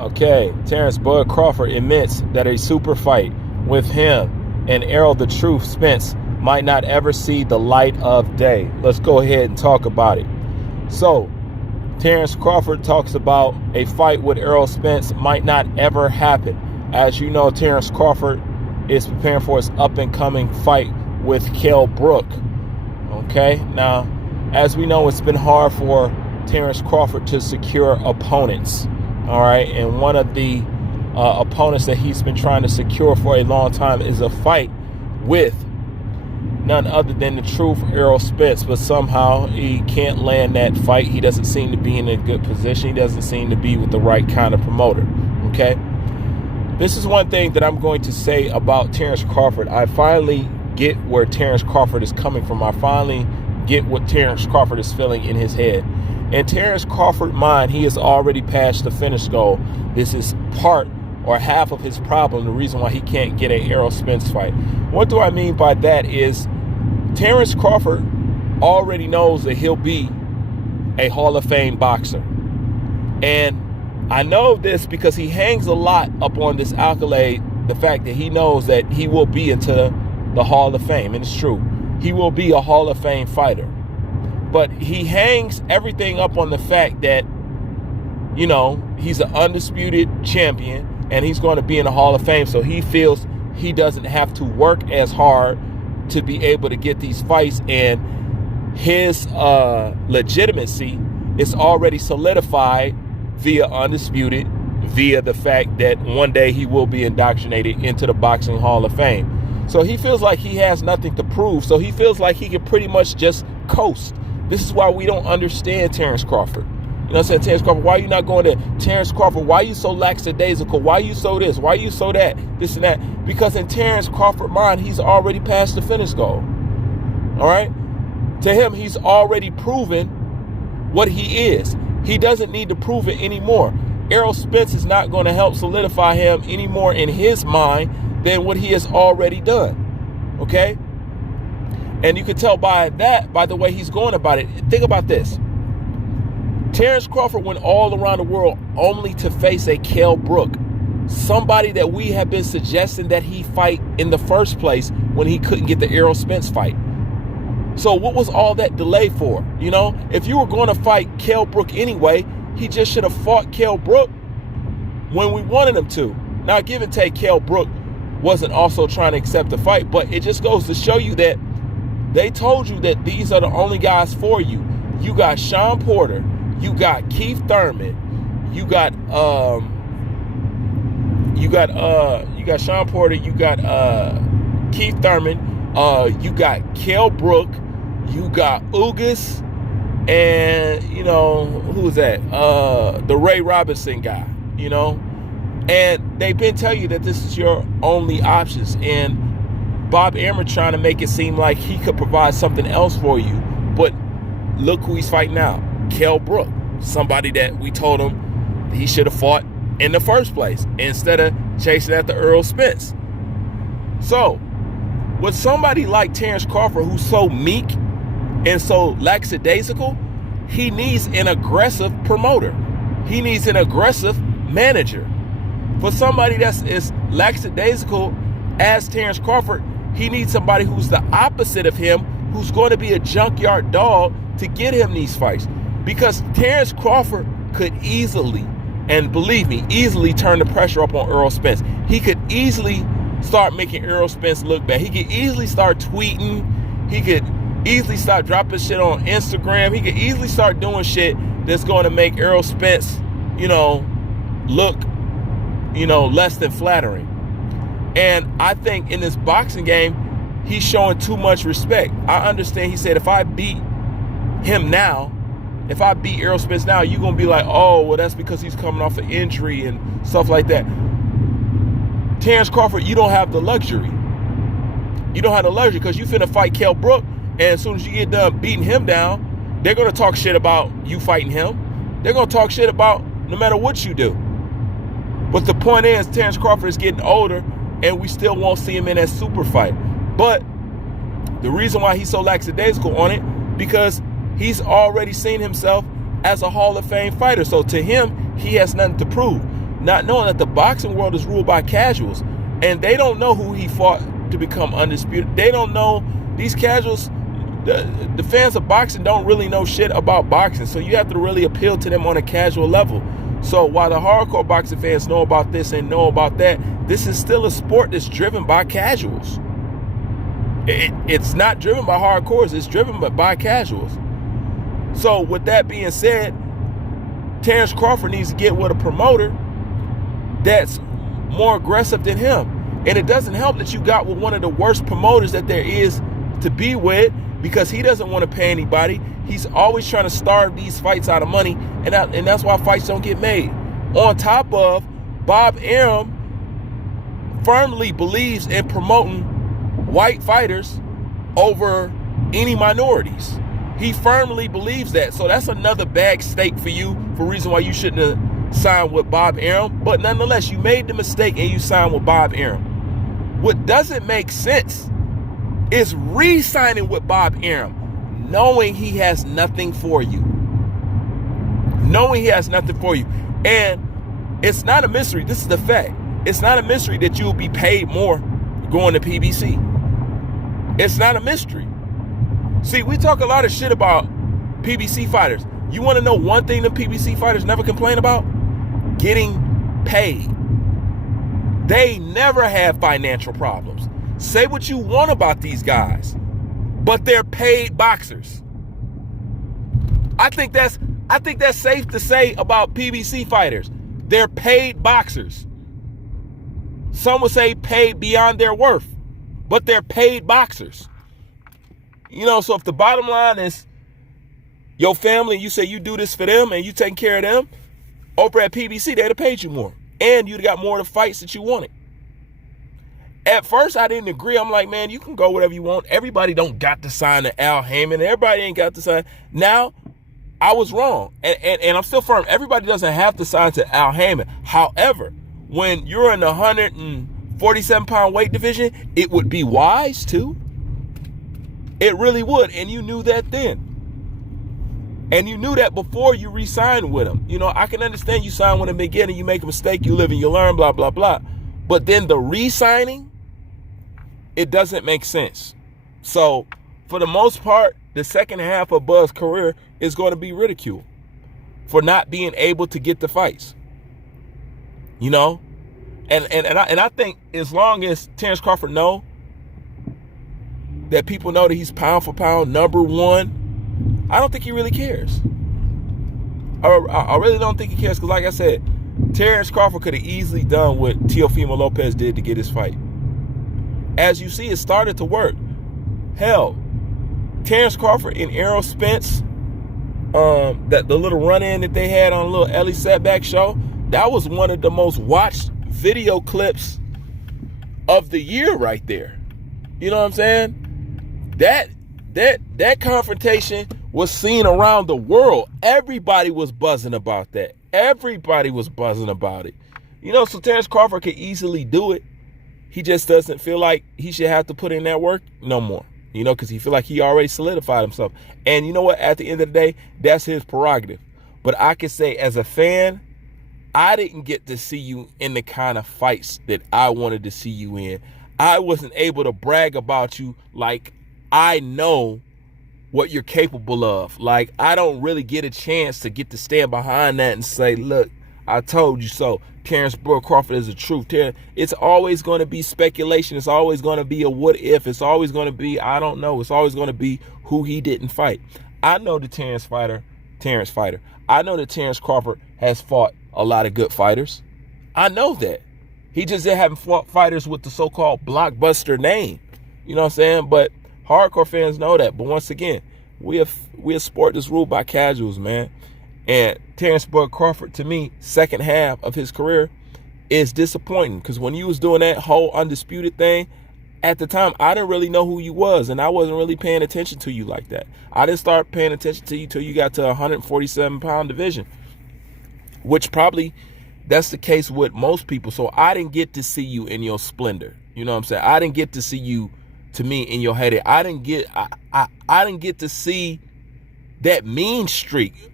Okay, Terence Bud Crawford admits that a super fight with him and Errol the Truth Spence might not ever see the light of day. Let's go ahead and talk about it. So, Terence Crawford talks about a fight with Errol Spence might not ever happen. As you know, Terence Crawford is preparing for his up-and-coming fight with Kell Brook. Okay, now, as we know, it's been hard for Terence Crawford to secure opponents. All right, and one of the opponents that he's been trying to secure for a long time is a fight with none other than the Truth, Errol Spence, but somehow he can't land that fight. He doesn't seem to be in a good position. He doesn't seem to be with the right kind of promoter, okay? This is one thing that I'm going to say about Terence Crawford. I finally get where Terence Crawford is coming from. I finally get what Terence Crawford is feeling in his head. In Terence Crawford's mind, he has already passed the finish goal. This is part or half of his problem, the reason why he can't get an Errol Spence fight. What do I mean by that is Terence Crawford already knows that he'll be a Hall of Fame boxer. And I know this because he hangs a lot up on this accolade, the fact that he knows that he will be into the Hall of Fame. And it's true. He will be a Hall of Fame fighter. But he hangs everything up on the fact that, you know, he's an undisputed champion and he's going to be in the Hall of Fame. So he feels he doesn't have to work as hard to be able to get these fights. And his legitimacy is already solidified via undisputed, via the fact that one day he will be indoctrinated into the Boxing Hall of Fame. So he feels like he has nothing to prove. So he feels like he can pretty much just coast. This is why we don't understand Terence Crawford. You know what I'm saying? Terence Crawford, why are you not going to Terence Crawford? Why are you so lackadaisical? Why are you so this? Why are you so that? This and that. Because in Terence Crawford's mind, he's already passed the finish goal. All right? To him, he's already proven what he is. He doesn't need to prove it anymore. Errol Spence is not going to help solidify him any more in his mind than what he has already done. Okay? And you can tell by that, by the way he's going about it. Think about this. Terence Crawford went all around the world only to face a Kell Brook, somebody that we have been suggesting that he fight in the first place when he couldn't get the Errol Spence fight. So what was all that delay for? You know, if you were going to fight Kell Brook anyway, he just should have fought Kell Brook when we wanted him to. Now, give and take, Kell Brook wasn't also trying to accept the fight, but it just goes to show you that they told you that these are the only guys for you. You got Sean Porter, you got Keith Thurman, you got Sean Porter, you got Keith Thurman, you got Kell Brook, you got Ugas, and you know who's that? The Ray Robinson guy, you know, and they've been telling you that this is your only options. And Bob Arum trying to make it seem like he could provide something else for you. But look who he's fighting now. Kell Brook. Somebody that we told him he should have fought in the first place instead of chasing after Errol Spence. So, with somebody like Terence Crawford who's so meek and so lackadaisical, he needs an aggressive promoter. He needs an aggressive manager. For somebody that's as lackadaisical as Terence Crawford, he needs somebody who's the opposite of him, who's going to be a junkyard dog to get him these fights. Because Terence Crawford could easily, and believe me, easily turn the pressure up on Errol Spence. He could easily start making Errol Spence look bad. He could easily start tweeting. He could easily start dropping shit on Instagram. He could easily start doing shit that's going to make Errol Spence, you know, look, you know, less than flattering. And I think in this boxing game, he's showing too much respect. I understand. He said, if I beat him now, if I beat Errol Spence now, you're going to be like, oh, well, that's because he's coming off an injury and stuff like that. Terence Crawford, you don't have the luxury. You don't have the luxury because you finna fight Kell Brook, and as soon as you get done beating him down, they're going to talk shit about you fighting him. They're going to talk shit about no matter what you do. But the point is, Terence Crawford is getting older, and we still won't see him in that super fight. But the reason why he's so lackadaisical on it, because he's already seen himself as a Hall of Fame fighter. So to him, he has nothing to prove. not knowing that the boxing world is ruled by casuals, and they don't know who he fought to become undisputed. They don't know, these casuals, the fans of boxing don't really know shit about boxing, so you have to really appeal to them on a casual level. So while the hardcore boxing fans know about this and know about that, this is still a sport that's driven by casuals. It's not driven by hardcores, it's driven by casuals. So with that being said, Terence Crawford needs to get with a promoter that's more aggressive than him. And it doesn't help that you got with one of the worst promoters that there is to be with, because he doesn't want to pay anybody. He's always trying to starve these fights out of money, and that's why fights don't get made. On top of, Bob Arum firmly believes in promoting white fighters over any minorities. He firmly believes that. So that's another bag steak for you, for a reason why you shouldn't have signed with Bob Arum. But nonetheless, you made the mistake and you signed with Bob Arum. What doesn't make sense is re-signing with Bob Arum, knowing he has nothing for you. Knowing he has nothing for you. And it's not a mystery. This is the fact. It's not a mystery that you'll be paid more going to PBC. It's not a mystery. See, we talk a lot of shit about PBC fighters. You want to know one thing the PBC fighters never complain about? Getting paid. They never have financial problems. Say what you want about these guys, but they're paid boxers. I think that's safe to say about PBC fighters. They're paid boxers. Some would say paid beyond their worth, but they're paid boxers. You know, so if the bottom line is your family, you say you do this for them and you taking care of them, over at PBC, they'd have paid you more. And you'd have got more of the fights that you wanted. At first, I didn't agree. I'm like, man, you can go whatever you want. Everybody don't got to sign to Al Heyman. Everybody ain't got to sign. Now, I was wrong. And I'm still firm. Everybody doesn't have to sign to Al Heyman. However, when you're in the 147-pound weight division, it would be wise to. It really would. And you knew that then. And you knew that before you re-signed with him. You know, I can understand you sign with him again and you make a mistake, you live and you learn, blah, blah, blah. But then the re-signing, it doesn't make sense. So, for the most part, the second half of Buz's career is going to be ridiculed for not being able to get the fights. You know? And I think as long as Terence Crawford know that people know that he's pound for pound number one, I don't think he really cares. I really don't think he cares, because like I said, Terence Crawford could have easily done what Teofimo Lopez did to get his fight. As you see, it started to work. Hell, Terence Crawford and Errol Spence, the little run-in that they had on a little Ellie Setback show, that was one of the most watched video clips of the year right there. You know what I'm saying? That confrontation was seen around the world. Everybody was buzzing about that. Everybody was buzzing about it. You know, so Terence Crawford could easily do it. He just doesn't feel like he should have to put in that work no more. You know, because he feel like he already solidified himself. And you know what? At the end of the day, that's his prerogative. But I can say, as a fan, I didn't get to see you in the kind of fights that I wanted to see you in. I wasn't able to brag about you like I know what you're capable of. Like, I don't really get a chance to get to stand behind that and say, look, I told you so. Terence Crawford is the truth. It's always going to be speculation. It's always going to be a what if. It's always going to be, I don't know. It's always going to be who he didn't fight. I know the Terence fighter. I know that Terence Crawford has fought a lot of good fighters. I know that. He just haven't fought fighters with the so-called blockbuster name. You know what I'm saying? But hardcore fans know that. But once again, we a sport that's ruled by casuals, man. And Terence Crawford, to me, second half of his career is disappointing. Because when you was doing that whole undisputed thing, at the time, I didn't really know who you was. And I wasn't really paying attention to you like that. I didn't start paying attention to you till you got to a 147-pound division. Which probably, that's the case with most people. So I didn't get to see you in your splendor. You know what I'm saying? I didn't get to see you, to me, in your head. I didn't get to see that mean streak.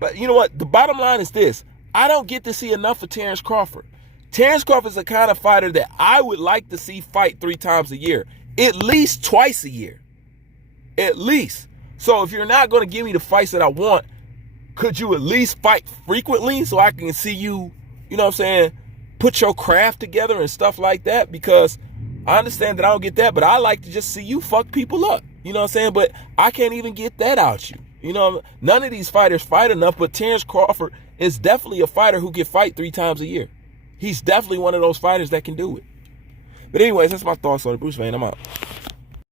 But you know what? The bottom line is this. I don't get to see enough of Terence Crawford. Terence Crawford is the kind of fighter that I would like to see fight 3 times a year, at least twice a year, at least. So if you're not going to give me the fights that I want, could you at least fight frequently so I can see you, you know what I'm saying, put your craft together and stuff like that? Because I understand that I don't get that, but I like to just see you fuck people up. You know what I'm saying? But I can't even get that out you. You know, none of these fighters fight enough, but Terence Crawford is definitely a fighter who can fight 3 times a year. He's definitely one of those fighters that can do it. But anyways, that's my thoughts on it. Bruce Wayne, I'm out.